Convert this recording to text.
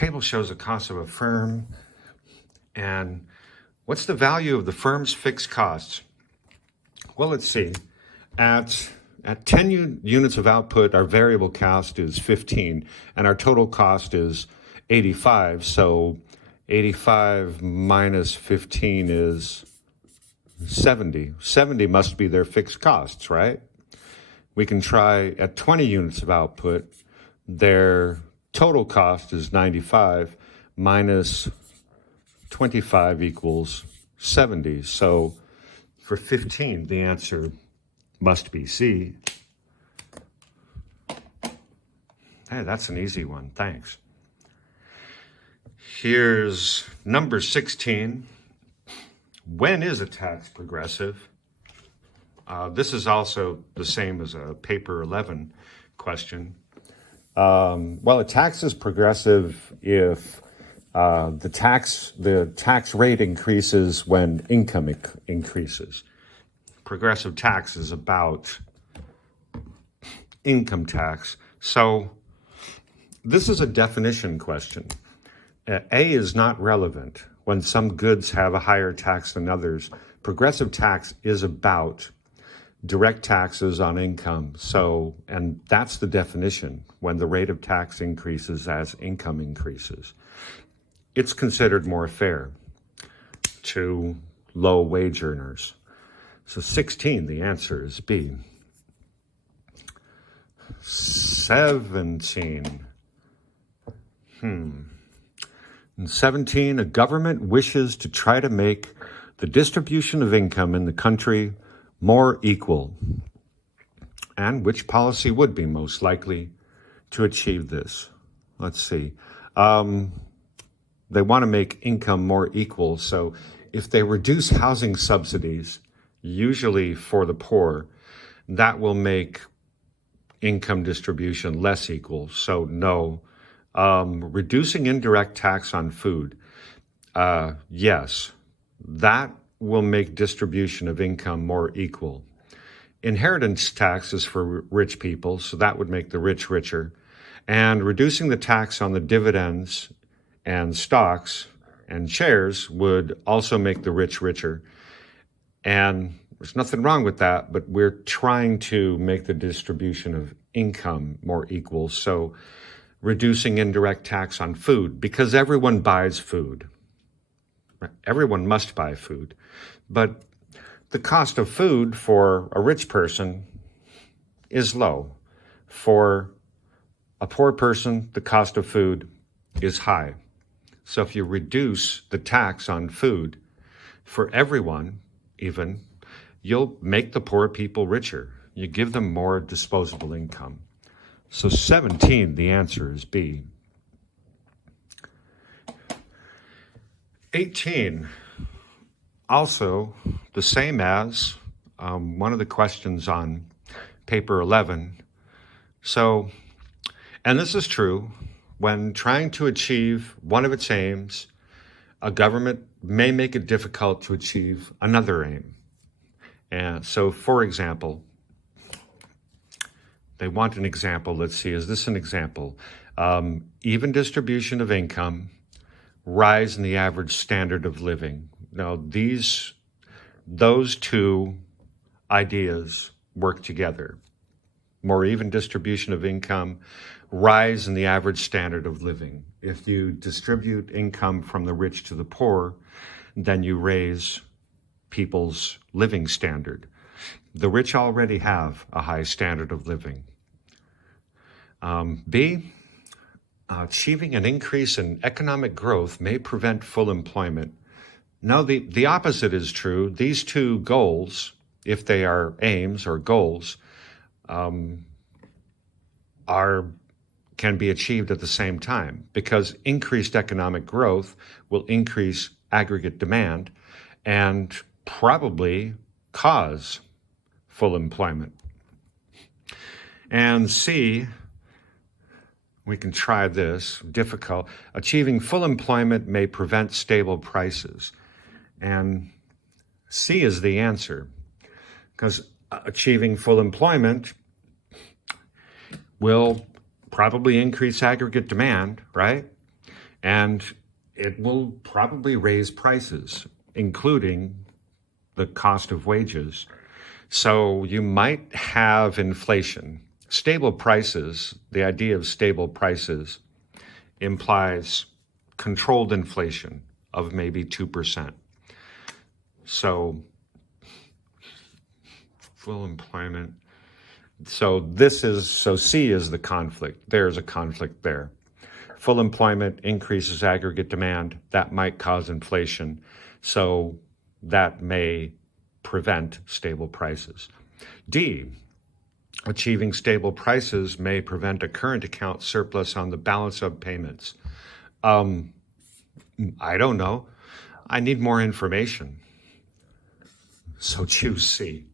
table shows the cost of a firm, and what's the value of the firm's fixed costs? Well, let's see. At 10 units of output, our variable cost is 15, and our total cost is 85. So 85 minus 15 is 70. 70 must be their fixed costs, right? We can try at 20 units of output, their total cost is 95 minus 25 equals 70. So for 15, the answer must be C. Hey, that's an easy one. Thanks. Here's number 16. When is a tax progressive? This is also the same as a paper 11 question. Well, a tax is progressive if the tax rate increases when income increases. Progressive tax is about income tax. So this is a definition question. A is not relevant. When some goods have a higher tax than others, progressive tax is about direct taxes on income. So, and that's the definition, when the rate of tax increases as income increases. It's considered more fair to low wage earners. So 16, the answer is B. 17. In 17, a government wishes to try to make the distribution of income in the country more equal. And which policy would be most likely to achieve this? Let's see. They want to make income more equal. So if they reduce housing subsidies, usually for the poor, that will make income distribution less equal. So no. Reducing indirect tax on food, yes, that will make distribution of income more equal. Inheritance tax is for rich people, so that would make the rich richer. And reducing the tax on the dividends and stocks and shares would also make the rich richer. And there's nothing wrong with that, but we're trying to make the distribution of income more equal. So reducing indirect tax on food, because everyone buys food. Everyone must buy food. But the cost of food for a rich person is low. For a poor person, the cost of food is high. So if you reduce the tax on food for everyone, even, you'll make the poor people richer. You give them more disposable income. So 17, the answer is B. 18, also the same as one of the questions on paper 11. So, and this is true, when trying to achieve one of its aims, a government may make it difficult to achieve another aim. And so, for example, they want an example. Let's see, is this an example? Even distribution of income, rise in the average standard of living. Now, those two ideas work together. More even distribution of income, rise in the average standard of living. If you distribute income from the rich to the poor, then you raise people's living standard. The rich already have a high standard of living. B, achieving an increase in economic growth may prevent full employment. No, the opposite is true. These two goals, if they are aims or goals, can be achieved at the same time, because increased economic growth will increase aggregate demand and probably cause full employment. And C, we can try this, difficult. Achieving full employment may prevent stable prices. And C is the answer, because achieving full employment will probably increase aggregate demand, right? And it will probably raise prices, including the cost of wages. So you might have inflation. Stable prices, the idea of stable prices implies controlled inflation of maybe 2%. So full employment. So C is the conflict. There's a conflict there. Full employment increases aggregate demand. That might cause inflation. So that may prevent stable prices. D, achieving stable prices may prevent a current account surplus on the balance of payments. I don't know. I need more information. So choose C.